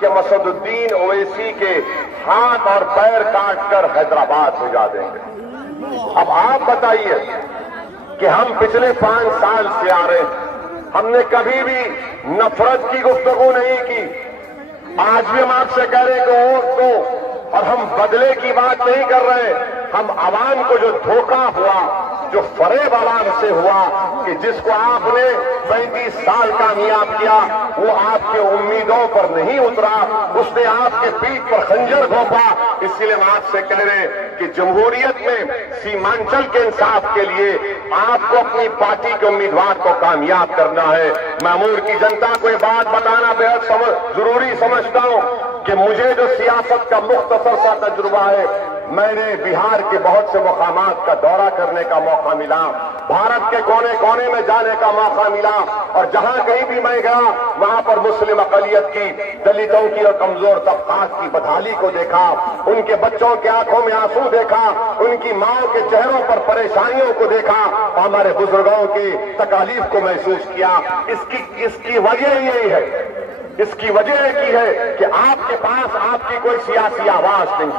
कि असदुद्दीन ओवैसी के हाथ और पैर काटकर हैदराबाद भिजा देंगे। अब आप बताइए कि हम पिछले 5 साल से आ रहे हैं, हमने कभी भी नफरत की गुफ्तगू नहीं की। आज भी हम आपसे कह रहे हैं कि वोट दो, और हम बदले की बात नहीं कर रहे। हम आवाम को जो धोखा हुआ, जो फरेब आवाम से हुआ कि जिसको आपने 35 साल कामयाब किया, वो आपके उम्मीदों पर नहीं उतरा, उसने आपके पीठ पर खंजर घोंपा। इसलिए हम आपसे कह रहे हैं कि जमहूरियत में सीमांचल के इंसाफ के लिए आपको अपनी पार्टी के उम्मीदवार को कामयाब करना है। मैमूर की जनता को ये बात बताना बेहद जरूरी समझता हूं कि मुझे जो सियासत का मुख्तसर सा तजुर्बा है, मैंने बिहार के बहुत से मुकामात का दौरा करने का मौका मिला, भारत के कोने कोने में जाने का मौका मिला, और जहां कहीं भी मैं गया वहां पर मुस्लिम अकलियत की, दलितों की और कमजोर तबकात की बदहाली को देखा, उनके बच्चों के आंखों में आंसू देखा, उनकी माओ के चेहरों पर परेशानियों को देखा, और हमारे बुजुर्गों की तकालीफ को महसूस किया। इसकी वजह यही है, इसकी वजह की है कि आपके पास आपकी कोई सियासी आवाज नहीं,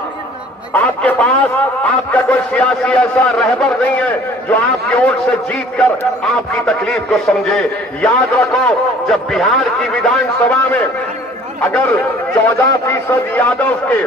आपके पास आपका कोई सियासी ऐसा रहबर नहीं है जो आपके वोट से जीतकर आपकी तकलीफ को समझे। याद रखो, जब बिहार की विधानसभा में अगर 14% यादव के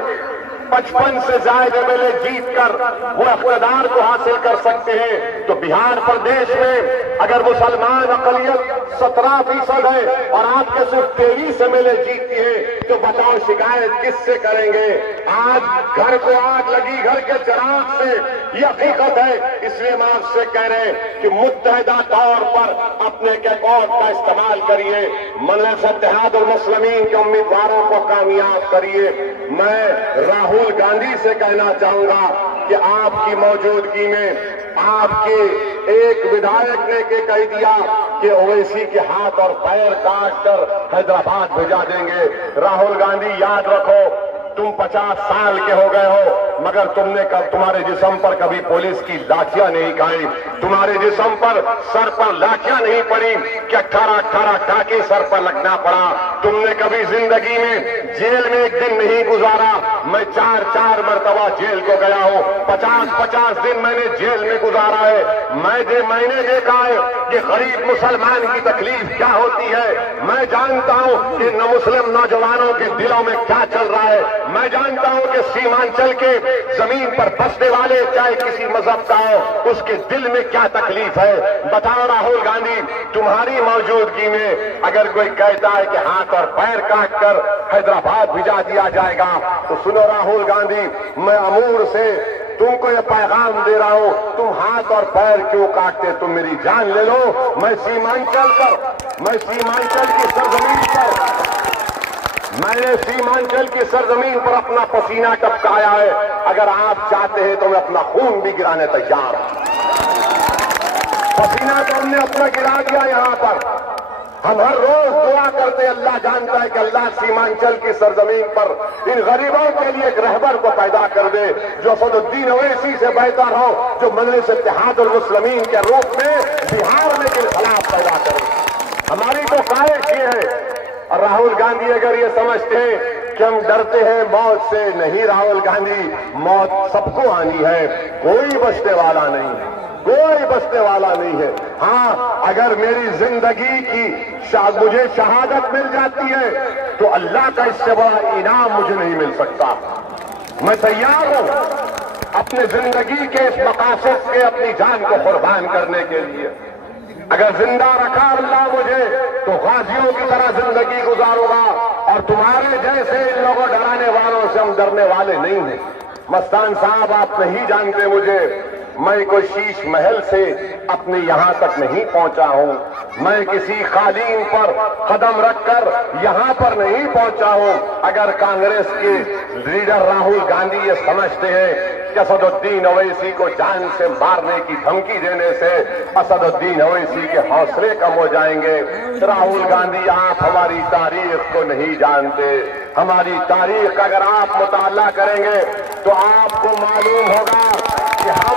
55 से ज्यादा एमएलए जीतकर वो इख्तिदार को हासिल कर सकते हैं, तो बिहार प्रदेश में अगर मुसलमान अकलियत 17% है और आपके सिर्फ 23 एमएलए जीतती है, तो बताओ शिकायत किससे करेंगे? आज घर को आग लगी घर के चिराग से, यह हकीकत है। इसलिए हम आपसे कह रहे हैं कि मुत्तहिदा तौर पर अपने कैकॉर्ड का इस्तेमाल करिए, मजलिस इत्तेहादुल मुस्लिमीन के उम्मीदवारों को कामयाब करिए। मैं राहुल गांधी से कहना चाहूंगा कि आपकी मौजूदगी में आपके एक विधायक ने के कह दिया कि ओवैसी के हाथ और पैर काटकर हैदराबाद भेजा देंगे। राहुल गांधी, याद रखो, तुम 50 साल के हो गए हो, मगर तुम्हारे जिस्म पर कभी पुलिस की लाठियां नहीं खाई, तुम्हारे जिस्म पर सर पर लाठियां नहीं पड़ी कि 18 टाके सर पर लगना पड़ा। तुमने कभी जिंदगी में जेल में एक दिन नहीं गुजारा। मैं 4 मरतबा जेल को गया हूं, 50 दिन मैंने जेल में गुजारा है। मैंने देखा है कि गरीब मुसलमान की तकलीफ क्या होती है। मैं जानता हूं कि मुस्लिम नौजवानों के दिलों में क्या चल रहा है। मैं जानता हूं कि सीमांचल के जमीन पर बसने वाले, चाहे किसी मजहब का हो, उसके दिल में क्या तकलीफ है। बताओ राहुल गांधी, तुम्हारी मौजूदगी में अगर कोई कहता है कि हाथ और पैर काटकर हैदराबाद भिजा दिया जाएगा, तो सुनो राहुल गांधी, मैं अमूर से तुमको ये पैगाम दे रहा हूं, तुम हाथ और पैर क्यों काटते? तुम मेरी जान ले लो। मैं सीमांचल की सरजमीन पर अपना पसीना टपकाया है। अगर आप चाहते हैं तो मैं अपना खून भी गिराने तैयार हूं। पसीना तो हमने अपना गिरा दिया यहां पर। हम हर रोज दुआ करते, अल्लाह जानता है कि अल्लाह सीमांचल की सरजमीन पर इन गरीबों के लिए एक रहबर को पैदा कर दे जो असदुद्दीन ओवैसी से बेहतर हो, जो मजलिस इत्तेहादुल मुस्लिमीन के रूप में बिहार में इनकलाब पैदा करे। हमारी तो ख्वाहिश ये है। और राहुल गांधी अगर ये समझते हैं कि हम डरते हैं मौत से, नहीं राहुल गांधी, मौत सबको आनी है, कोई बचने वाला नहीं है, कोई बचने वाला नहीं है। हाँ, अगर मेरी जिंदगी की मुझे शहादत मिल जाती है तो अल्लाह का इससे बड़ा इनाम मुझे नहीं मिल सकता। मैं तैयार हूं अपने जिंदगी के इस मकासद के अपनी जान को कुर्बान करने के लिए। अगर जिंदा रखा अल्लाह मुझे तो गाजियों की तरह जिंदगी गुजारूंगा। और तुम्हारे जैसे इन लोगों डराने वालों से हम डरने वाले नहीं हैं। मस्तान साहब, आप नहीं जानते मुझे, मैं कोई शीश महल से अपने यहां तक नहीं पहुंचा हूं। मैं किसी कालीन पर कदम रखकर यहां पर नहीं पहुंचा हूं। अगर कांग्रेस के लीडर राहुल गांधी ये समझते हैं कि असदुद्दीन ओवैसी को जान से मारने की धमकी देने से असदुद्दीन ओवैसी के हौसले कम हो जाएंगे, राहुल गांधी, आप हमारी तारीख को नहीं जानते। हमारी तारीख अगर आप मुताला करेंगे तो आपको मालूम होगा कि हम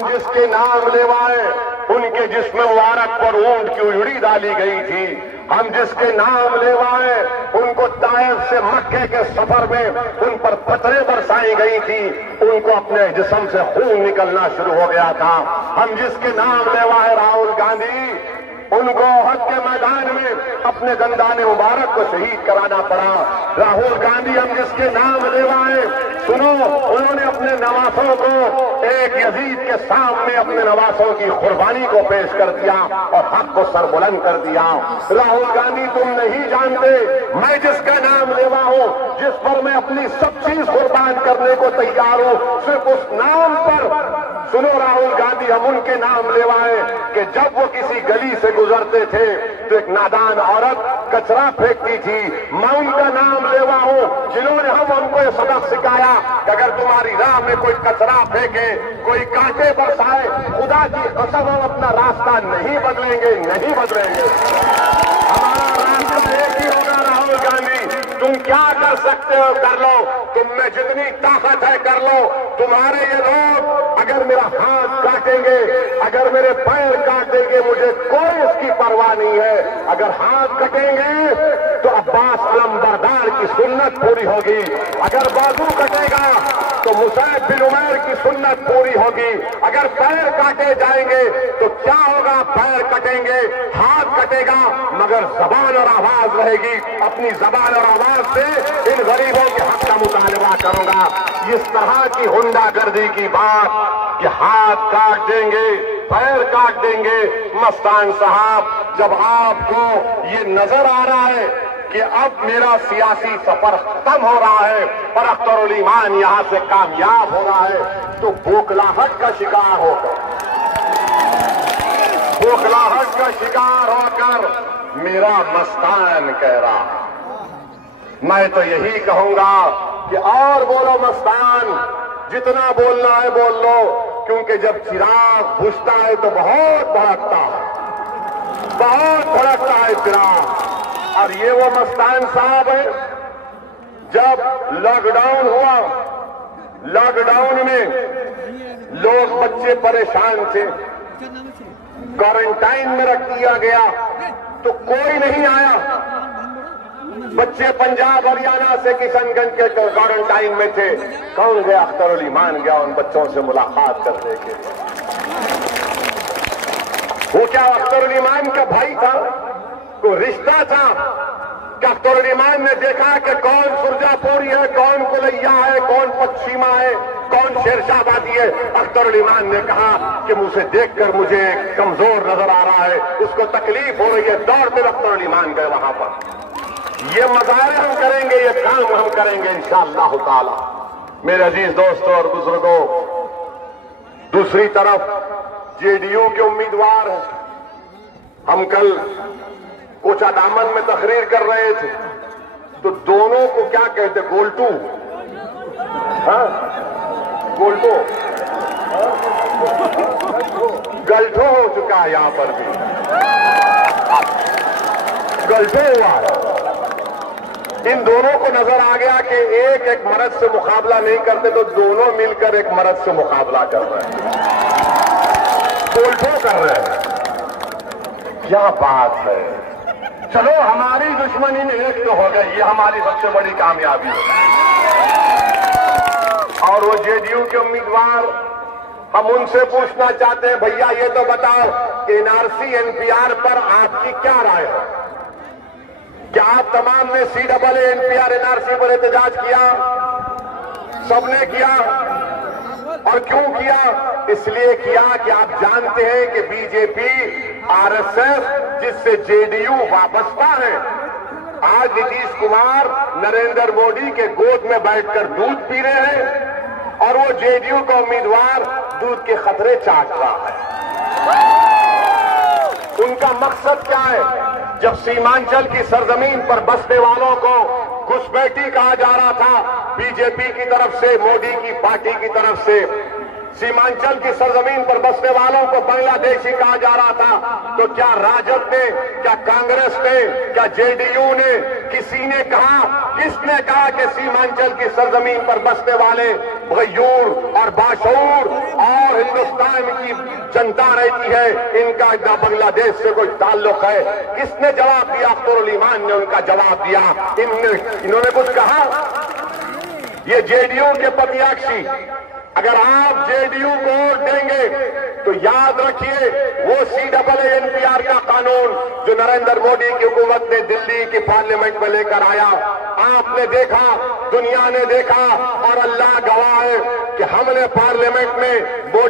जिसके नाम लेवाए उनके जिस्म मुबारक पर ऊंट की उजड़ी डाली गई थी। हम जिसके नाम लेवाए उनको ताइफ से मक्के के सफर में उन पर पत्थरें बरसाई गई थी, उनको अपने जिस्म से खून निकलना शुरू हो गया था। हम जिसके नाम लेवाए राहुल गांधी, उनको हक के मैदान में अपने दंदाने मुबारक को शहीद कराना पड़ा। राहुल गांधी हम जिसके नाम लेवाए, सुनो, उन्होंने अपने नवासों को एक यजीद के सामने अपने नवासों की कुर्बानी को पेश कर दिया और हक को सरबुलंद कर दिया। राहुल गांधी तुम नहीं जानते, मैं जिसका नाम लेवा हूं, जिस पर मैं अपनी सब चीज कुर्बान करने को तैयार हूं, सिर्फ उस नाम पर। सुनो राहुल गांधी, हम उनके नाम लेवाए कि जब वो किसी गली से गुजरते थे तो एक नादान औरत कचरा फेंकती थी। मैं उनका नाम लेवा हूं जिन्होंने हमको ये सबक सिखाया कि अगर तुम्हारी राह में कोई कचरा फेंके, कोई कांटे बरसाए, खुदा की कसम हम अपना रास्ता नहीं बदलेंगे, नहीं बदलेंगे। हमारा रास्ता एक ही होगा राहुल गांधी। तुम क्या कर सकते हो कर लो, तुम में जितनी ताकत है कर लो। तुम्हारे ये लोग अगर मेरा हाथ काटेंगे, अगर मेरे पैर काट देंगे, मुझे कोई इसकी परवाह नहीं है। अगर हाथ कटेंगे तो अब्बास अलमबरदार की सुन्नत पूरी होगी, अगर बाजू कटेगा तो मुसैब बिन उमैर की सुन्नत पूरी होगी। अगर पैर काटे जाएंगे तो क्या होगा, पैर कटेंगे, हाथ कटेगा, मगर जबान और आवाज रहेगी। अपनी जबान और आवाज से इन गरीबों के हक का मुतालबा करूंगा। इस तरह की हुंडागर्दी की बात कि हाथ काट देंगे, पैर काट देंगे। मस्तान साहब, जब आपको ये नजर आ रहा है कि अब मेरा सियासी सफर खत्म हो रहा है और अख्तरुल ईमान यहां से कामयाब हो रहा है, तो बौखलाहट का शिकार होकर, बौखलाहट का शिकार होकर मेरा मस्तान कह रहा, मैं तो यही कहूंगा कि और बोलो मस्तान, जितना बोलना है बोल लो, क्योंकि जब चिराग बुझता है तो बहुत भड़कता है, बहुत भड़कता है चिराग। और ये वो मस्तान साहब है, जब लॉकडाउन हुआ, लॉकडाउन में लोग बच्चे परेशान थे, क्वारंटाइन में रख दिया गया तो कोई नहीं आया। बच्चे पंजाब हरियाणा से किशनगंज के क्वारंटाइन में थे, कौन गया? अख्तरुल ईमान गया उन बच्चों से मुलाकात करने के लिए। वो क्या अख्तरुल ईमान का भाई था, कोई रिश्ता था? क्या अख्तरुल ईमान ने देखा कि कौन सुरजापुरी है, कौन कुलैया है, कौन पश्चिमा है, कौन शेरशाहबादी है? अख्तरुल ईमान ने कहा कि मुझे देखकर मुझे कमजोर नजर आ रहा है, उसको तकलीफ हो रही है। दौड़ते अख्तरुल ईमान गए वहां पर। ये मजारे हम करेंगे, ये काम हम करेंगे इंशाअल्लाह ताला। मेरे अजीज दोस्तों और बुजुर्गों, दूसरी तरफ जेडीयू के उम्मीदवार हैं। हम कल कोचा दामन में तकरीर कर रहे थे तो दोनों को क्या कहते, गोल्टू, हाँ गोल्टो, गलठो हो चुका है, यहां पर भी गलठो हुआ है। इन दोनों को नजर आ गया कि एक एक मर्द से मुकाबला नहीं करते तो दोनों मिलकर एक मर्द से मुकाबला कर रहे हैं, गोल्ठो कर रहे हैं। क्या बात है। चलो हमारी दुश्मनी में एक तो हो गई, ये हमारी सबसे बड़ी कामयाबी है। और वो जेडीयू के उम्मीदवार, हम उनसे पूछना चाहते हैं, भैया ये तो बताओ कि एनआरसी एनपीआर पर आपकी क्या राय है? क्या आप तमाम ने CAA एनपीआर एनआरसी पर एहतजाज किया? सबने किया। और क्यों किया? इसलिए किया कि आप जानते हैं कि बीजेपी, आरएसएस, जिससे जेडीयू वाबस्ता है, आज नीतीश कुमार नरेंद्र मोदी के गोद में बैठकर दूध पी रहे हैं और वो जेडीयू का उम्मीदवार दूध के खतरे चाट रहा है। उनका मकसद क्या है? जब सीमांचल की सरजमीन पर बसने वालों को घुसपैठी कहा जा रहा था बीजेपी की तरफ से, मोदी की पार्टी की तरफ से, सीमांचल की सरजमीन पर बसने वालों को बांग्लादेशी कहा जा रहा था, तो क्या राजद ने, क्या कांग्रेस ने, क्या जेडीयू ने, किसी ने कहा, किसने कहा कि सीमांचल की सरजमीन पर बसने वाले गयूर और बाशऊर और हिंदुस्तान की जनता रहती है, इनका ना बांग्लादेश से कोई ताल्लुक है? किसने जवाब दिया? अख्तरुल ईमान ने उनका जवाब दिया। इन्होंने कुछ कहा? ये जेडीयू के प्रत्याशी, अगर आप जेडीयू को वोट देंगे तो याद रखिए वो CAA-NPR का कानून जो नरेंद्र मोदी की हुकूमत ने दिल्ली की पार्लियामेंट में लेकर आया, आपने देखा, दुनिया ने देखा और अल्लाह गवाह है कि हमने पार्लियामेंट में